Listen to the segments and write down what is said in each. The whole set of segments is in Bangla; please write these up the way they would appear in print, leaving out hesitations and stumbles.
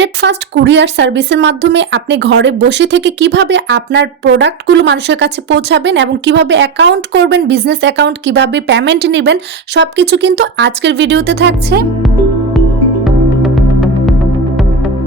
স্টেট ফাস্ট কুরিয়ার সার্ভিসের মাধ্যমে আপনি ঘরে বসে থেকে কিভাবে আপনার প্রোডাক্টগুলো মানুষের কাছে পৌঁছাবেন এবং কিভাবে অ্যাকাউন্ট করবেন, বিজনেস অ্যাকাউন্ট কিভাবে পেমেন্ট নেবেন, সবকিছু কিন্তু আজকের ভিডিওতে থাকছে।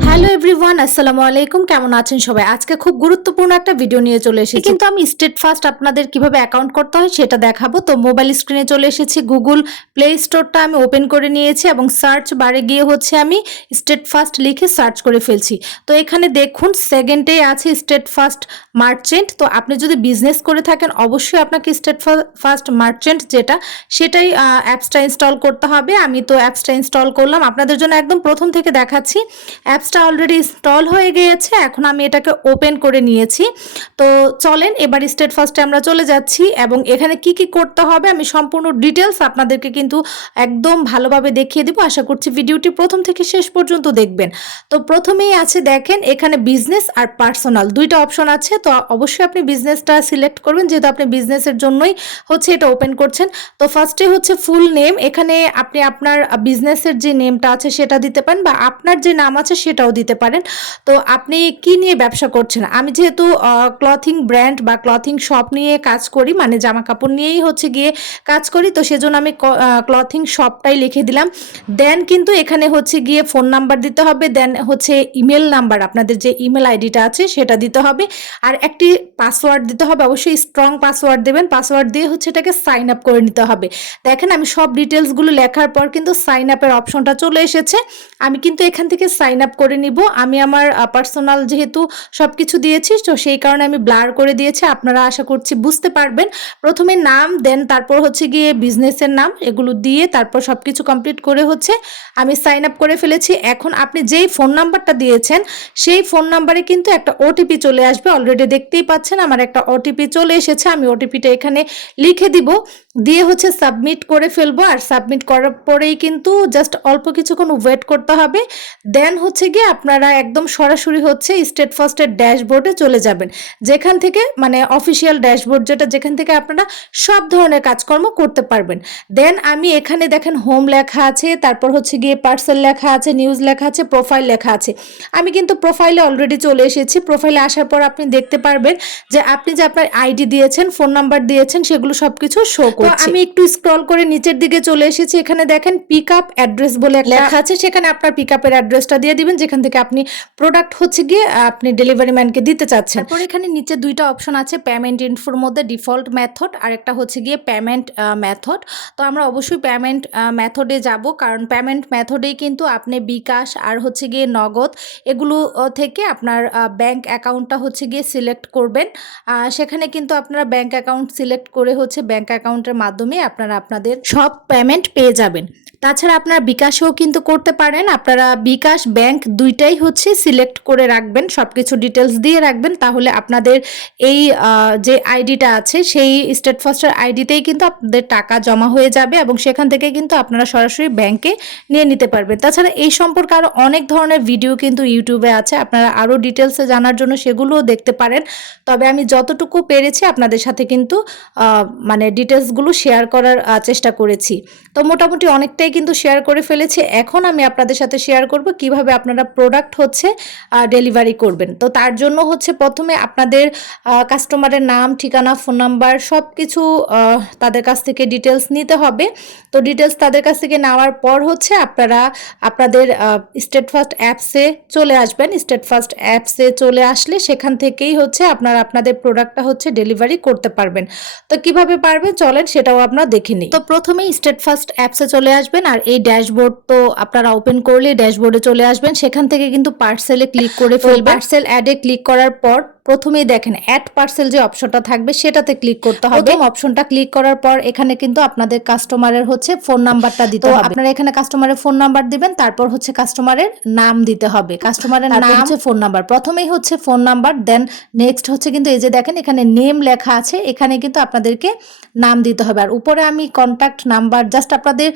হ্যালো এভরিওয়ান, আসসালামু আলাইকুম। কেমন আছেন সবাই? আজকে খুব গুরুত্বপূর্ণ একটা ভিডিও নিয়ে চলে এসেছি। কিন্তু আমি স্টেট ফাস্ট আপনাদের কিভাবে অ্যাকাউন্ট করতে হয় সেটা দেখাবো। তো মোবাইল স্ক্রিনে চলে এসেছি, গুগল প্লে স্টোরটা আমি ওপেন করে নিয়েছি এবং সার্চ বারে গিয়ে আমি স্টেট ফাস্ট লিখে সার্চ করে ফেলছি। তো এখানে দেখুন সেকেন্ডেই আছে স্টেট ফাস্ট মার্চেন্ট। তো আপনি যদি বিজনেস করে থাকেন অবশ্যই আপনাকে স্টেট ফাস্ট মার্চেন্ট সেটাই অ্যাপসটা ইনস্টল করতে হবে। আমি তো অ্যাপসটা ইনস্টল করলাম, আপনাদের জন্য একদম প্রথম থেকে দেখাচ্ছি। অ্যাপসটা অলরেডি ইনস্টল হয়ে গিয়েছে, এখন আমি এটাকে ওপেন করে নিয়েছি। তো চলেন এবার স্টেট ফাস্টে আমরা চলে যাচ্ছি এবং এখানে কি কি করতে হবে আমি সম্পূর্ণ ডিটেলস আপনাদেরকে কিন্তু একদম ভালোভাবে দেখিয়ে দেবো। আশা করছি ভিডিওটি প্রথম থেকে শেষ পর্যন্ত দেখবেন। তো প্রথমেই আছে দেখেন এখানে বিজনেস আর পার্সোনাল দুইটা অপশন আছে। তো অবশ্যই আপনি বিজনেসটা সিলেক্ট করবেন, যেহেতু আপনি বিজনেসের জন্যই এটা ওপেন করছেন। তো ফার্স্টে ফুল নেম, এখানে আপনি আপনার বিজনেসের যে নেমটা আছে সেটা দিতে পারেন বা আপনার যে নাম আছে সেটাও দিতে পারেন। তো আপনি কি নিয়ে ব্যবসা করছেন? আমি যেহেতু ক্লথিং ব্র্যান্ড বা ক্লথিং শপ নিয়ে কাজ করি, মানে জামা কাপড় নিয়েই গিয়ে কাজ করি, তো সেজন্য আমি ক্লথিং শপটাই লিখে দিলাম। দেন কিন্তু এখানে গিয়ে ফোন নাম্বার দিতে হবে, দেন ইমেল নাম্বার, আপনাদের যে ইমেল আইডিটা আছে সেটা দিতে হবে, আর একটি পাসওয়ার্ড দিতে হবে। অবশ্যই স্ট্রং পাসওয়ার্ড দেবেন। পাসওয়ার্ড দিয়ে এটাকে সাইন আপ করে নিতে হবে। দেখেন আমি সব ডিটেলসগুলো লেখার পর কিন্তু সাইন আপের অপশনটা চলে এসেছে। আমি কিন্তু এখান থেকে সাইন আপ করে নিব। আমি আমার পার্সোনাল যেহেতু সব কিছু দিয়েছি, তো সেই কারণে আমি ব্লার করে দিয়েছি। আপনারা আশা করছি বুঝতে পারবেন। প্রথমে নাম, দেন তারপর গিয়ে বিজনেসের নাম, এগুলো দিয়ে তারপর সব কিছু কমপ্লিট করে আমি সাইন আপ করে ফেলেছি। এখন আপনি যেই ফোন নাম্বারটা দিয়েছেন সেই ফোন নাম্বারে কিন্তু একটা ওটিপি চলে আসবে। অলরেডি দেখতেই পাচ্ছেন আমার একটা ওটিপি চলে এসেছে। আমি ওটিপিটা এখানে লিখে দিব, দিয়ে সাবমিট করে ফেলবো। আর সাবমিট করার পরেই কিন্তু জাস্ট অল্প কিছুক্ষণ ওয়েট করতে হবে। দেন গিয়ে আপনারা একদম সরাসরি স্টেট ফাস্টের ড্যাশবোর্ডে চলে যাবেন, যেখান থেকে মানে অফিসিয়াল ড্যাশবোর্ড যেখান থেকে আপনারা সব ধরনের কাজকর্ম করতে পারবেন। দেন আমি এখানে দেখেন হোম লেখা আছে, তারপর গিয়ে পার্সেল লেখা আছে, নিউজ লেখা আছে, প্রোফাইল লেখা আছে। আমি কিন্তু প্রোফাইলে অলরেডি চলে এসেছি। প্রোফাইলে আসার পর আপনি দেখতে পারবেন যে আপনি যে আপনার আইডি দিয়েছেন, ফোন নাম্বার দিয়েছেন, সেগুলো সবকিছু শো করছে। আমি একটু স্ক্রল করে নিচের দিকে চলে এসেছি। এখানে দেখেন পিক আপ অ্যাড্রেস বলে লেখা আছে, সেখানে আপনার পিক আপের অ্যাড্রেসটা দিয়ে দিবেন যেখান থেকে আপনি প্রোডাক্ট গিয়ে আপনি ডেলিভারি ম্যানকে দিতে চাচ্ছেন। তারপর এখানে নিচে দুইটা অপশন আছে, পেমেন্ট ইনফোর মধ্যে ডিফল্ট মেথড আর একটা গিয়ে পেমেন্ট মেথড। তো আমরা অবশ্যই পেমেন্ট মেথডে যাব, কারণ পেমেন্ট মেথডেই কিন্তু আপনি বিকাশ আর গিয়ে নগদ এগুলো থেকে আপনার ব্যাংক অ্যাকাউন্টটা গিয়ে সিলেক্ট করবেন। সেখানে কিন্তু আপনারা ব্যাংক অ্যাকাউন্ট সিলেক্ট করে ব্যাংক অ্যাকাউন্টের মাধ্যমে আপনারা আপনাদের সব পেমেন্ট পেয়ে যাবেন। তাছাড়া আপনারা বিকাশেও কিন্তু করতে পারেন। আপনারা বিকাশ ব্যাংক দুইটাই সিলেক্ট করে রাখবেন, সব কিছু ডিটেলস দিয়ে রাখবেন, তাহলে আপনাদের এই যে আইডিটা আছে সেই স্টেট ফাস্টের আইডিতেই কিন্তু আপনাদের টাকা জমা হয়ে যাবে এবং সেখান থেকে কিন্তু আপনারা সরাসরি ব্যাংকে নিয়ে নিতে পারবেন। তাছাড়া এই সম্পর্কে আরও অনেক ধরনের ভিডিও কিন্তু ইউটিউবে আছে, আপনারা আরও ডিটেলসে জানার জন্য সেগুলোও দেখতে পারেন। তবে আমি যতটুকু পেরেছি আপনাদের সাথে কিন্তু মানে ডিটেলসগুলো শেয়ার করার চেষ্টা করেছি। তো মোটামুটি অনেকটাই কিন্তু শেয়ার করে ফেলেছি। এখন আমি আপনাদের সাথে শেয়ার করব কিভাবে আপনারা প্রোডাক্ট ডেলিভারি করবেন। তো তার জন্য প্রথমে আপনাদের কাস্টমারের নাম, ঠিকানা, ফোন নাম্বার সব কিছু তাদের কাছ থেকে ডিটেলস নিতে হবে। তো ডিটেলস তাদের কাছ থেকে নেওয়ার পর আপনারা আপনাদের স্টেট ফাস্ট অ্যাপসে চলে আসবেন। স্টেট ফাস্ট অ্যাপসে চলে আসলে সেখান থেকেই আপনারা আপনাদের প্রোডাক্টটা ডেলিভারি করতে পারবেন। তো কিভাবে পারবেন চলেন সেটাও আপনারা দেখে নিন। তো প্রথমেই স্টেট ফাস্ট অ্যাপসে চলে আসবেন, আর এই ড্যাশবোর্ড তো আপনারা ওপেন করলে ড্যাশবোর্ডে চলে আসবেন। সেখান থেকে কিন্তু পার্সেলে ক্লিক করে ফেলবেন। পার্সেল অ্যাডে ক্লিক করার পর প্রথমেই দেখেন অ্যাড পার্সেল যে অপশনটা থাকবে সেটাতে ক্লিক করতে হবে। অপশনটা ক্লিক করার পর এখানে কিন্তু আপনাদের কাস্টমারের ফোন নাম্বারটা দিতে হবে। আপনারা এখানে কাস্টমারের ফোন নাম্বার দিবেন, তারপর কাস্টমারের নাম দিতে হবে। কাস্টমারের নাম ফোন নাম্বার, প্রথমেই ফোন নাম্বার, দেন নেক্সট কিন্তু এই যে দেখেন এখানে নেম লেখা আছে, এখানে কিন্তু আপনাদেরকে নাম দিতে হবে। আর উপরে আমি কন্ট্যাক্ট নাম্বার জাস্ট আপনাদের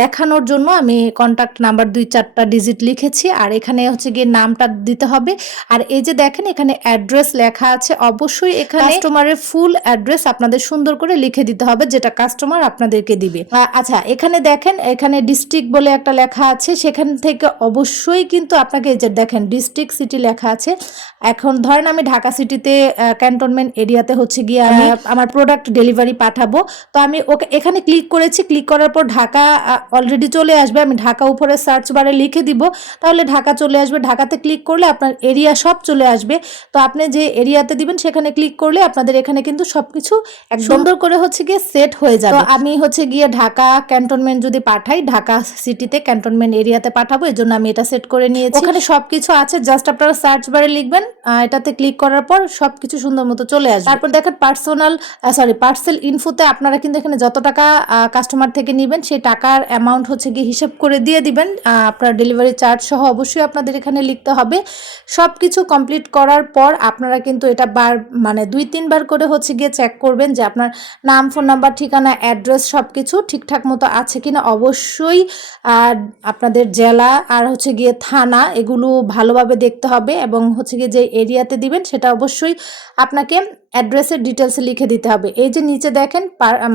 দেখানোর জন্য আমি কন্ট্যাক্ট নাম্বার 2-4টা ডিজিট লিখেছি, আর এখানে গিয়ে নামটা দিতে হবে। আর এই যে দেখেন এখানে অ্যাড্রেস লেখা আছে, অবশ্যই এখানে কাস্টমারের ফুল অ্যাড্রেস আপনাদের সুন্দর করে লিখে দিতে হবে, যেটা কাস্টমার আপনাদেরকে দিবে। আচ্ছা, এখানে দেখেন, এখানে ডিস্ট্রিক্ট বলে একটা লেখা আছে, সেখান থেকে অবশ্যই কিন্তু আপনাকে এই যে দেখেন ডিস্ট্রিক্ট সিটি লেখা আছে। এখন ধরেন আমি ঢাকা সিটিতে ক্যান্টনমেন্ট এরিয়াতে হচ্ছে গিয়ে আমি আমার প্রোডাক্ট ডেলিভারি পাঠাবো, তো আমি ওকে এখানে ক্লিক করেছি। ক্লিক করার পর ঢাকা অলরেডি চলে আসবে, আমি ঢাকা উপরে সার্চ বারে লিখে দিব, তাহলে ঢাকা চলে আসবে। ঢাকাতে ক্লিক করলে আপনার এরিয়া সব চলে আসবে। তো আপনি যে এরিয়াতে দিবেন সেখানে ক্লিক করলে আপনাদের এখানে কিন্তু সবকিছু সুন্দর করে হচ্ছে গিয়ে সেট হয়ে যাবে। তো আমি হচ্ছে গিয়ে ঢাকা ক্যান্টনমেন্ট যদি পাঠাই, ঢাকা সিটিতে ক্যান্টনমেন্ট এরিয়াতে পাঠাবো, এর জন্য আমি এটা সেট করে নিয়েছি। ওখানে সবকিছু আছে, জাস্ট আপনারা সার্চ বারে লিখবেন, এটাতে ক্লিক করার পর সবকিছু সুন্দর মতো চলে আসবে। তারপর দেখেন পার্সেল ইনফোতে আপনারা কিন্তু এখানে যত টাকা কাস্টমার থেকে নেবেন সেই টাকার অ্যামাউন্ট হচ্ছে গিয়ে হিসাব করে দিয়ে দিবেন। আপনার ডেলিভারি চার্জ সহ অবশ্যই আপনাদের এখানে লিখতে হবে। সব কিছু কমপ্লিট করার পর আপনারা কিন্তু এটা মানে 2-3 বার করে হচ্ছে গিয়ে চেক করবেন যে আপনার নাম, ফোন নাম্বার, ঠিকানা, অ্যাড্রেস সব কিছু ঠিকঠাক মতো আছে কিনা। অবশ্যই আপনাদের জেলা আর হচ্ছে গিয়ে থানা এগুলো ভালোভাবে দেখতে হবে, এবং হচ্ছে গিয়ে যে এরিয়াতে দিবেন সেটা অবশ্যই আপনাকে অ্যাড্রেসের ডিটেলসে লিখে দিতে হবে। এই যে নিচে দেখেন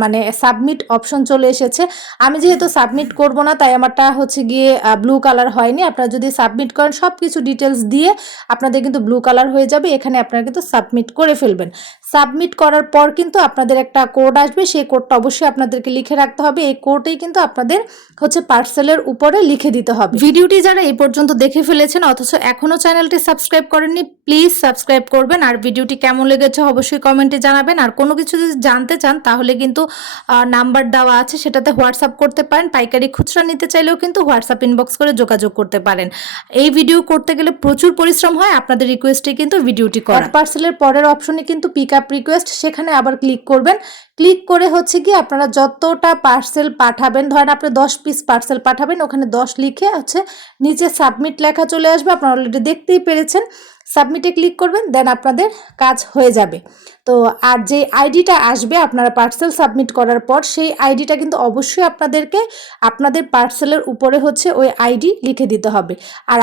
মানে সাবমিট অপশন চলে এসেছে। আমি যেহেতু সাবমিট করব না তাই আমারটা হচ্ছে গিয়ে ব্লু কালার হয়নি। আপনারা যদি সাবমিট করেন সব কিছু ডিটেলস দিয়ে আপনাদের কিন্তু ব্লু কালার হয়ে যাবে। এখানে আপনারা কিন্তু সাবমিট করে ফেলবেন। সাবমিট করার পর কিন্তু আপনাদের একটা কোড আসবে, সেই কোডটা অবশ্যই আপনাদেরকে লিখে রাখতে হবে। এই কোডটাই কিন্তু আপনাদের হচ্ছে পার্সেলের উপরে লিখে দিতে হবে। ভিডিওটি যারা এই পর্যন্ত দেখে ফেলেছেন অথচ এখনো চ্যানেলটি সাবস্ক্রাইব করেননি, প্লিজ সাবস্ক্রাইব করবেন। আর ভিডিওটি কেমন লেগেছে অবশ্যই কমেন্টে জানাবেন। আর কোনো কিছু যদি জানতে চান তাহলে কিন্তু নাম্বার দেওয়া আছে, সেটাতে হোয়াটসঅ্যাপ করতে পারেন। পাইকারি খুচরা নিতে চাইলেও কিন্তু হোয়াটসঅ্যাপ ইনবক্স করে যোগাযোগ করতে পারেন। এই ভিডিও করতে গেলে প্রচুর পরিশ্রম হয়, আপনাদের রিকোয়েস্টে কিন্তু ভিডিওটি করা। পার্সেলের পরের অপশনে কিন্তু পিক আপ রিকোয়েস্ট, সেখানে আবার ক্লিক করবেন। ক্লিক করে হচ্ছে কি আপনারা যতটা পার্সেল পাঠাবেন, ধরেন আপনি 10 পিস পার্সেল পাঠাবেন, ওখানে 10 লিখে হচ্ছে নিচে সাবমিট লেখা চলে আসবে। আপনারা অলরেডি দেখতেই পেরেছেন। সাবমিটে ক্লিক করবেন, দেন আপনাদের কাজ হয়ে যাবে। তো আর যে আইডিটা আসবে আপনারা পার্সেল সাবমিট করার পর, সেই আইডিটা কিন্তু অবশ্যই আপনাদের পার্সেলের উপরে হচ্ছে ওই আইডি লিখে দিতে হবে। আর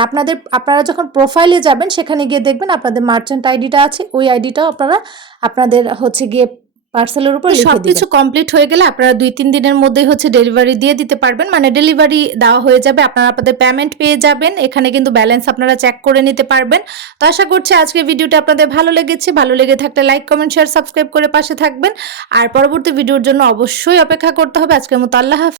আপনারা যখন প্রোফাইলে যাবেন সেখানে গিয়ে দেখবেন আপনাদের মার্চেন্ট আইডিটা আছে, ওই আইডিটাও আপনাদের হচ্ছে গিয়ে পার্সেলের উপর লিখে দিবেন। সবকিছু কমপ্লিট হয়ে গেলে আপনারা 2-3 দিনের মধ্যেই হচ্ছে ডেলিভারি দিয়ে দিতে পারবেন, মানে ডেলিভারি দেওয়া হয়ে যাবে। আপনারা আপনাদের পেমেন্ট পেয়ে যাবেন। এখানে কিন্তু ব্যালেন্স আপনারা চেক করে নিতে পারবেন। তো আশা করছি আজকের ভিডিওটা আপনাদের ভালো লেগেছে। ভালো লেগে থাকলে লাইক, কমেন্ট, শেয়ার, সাবস্ক্রাইব করে পাশে থাকবেন। আর পরবর্তী ভিডিওর জন্য অবশ্যই অপেক্ষা করতে হবে। আজকের মতো আল্লাহ হাফেজ।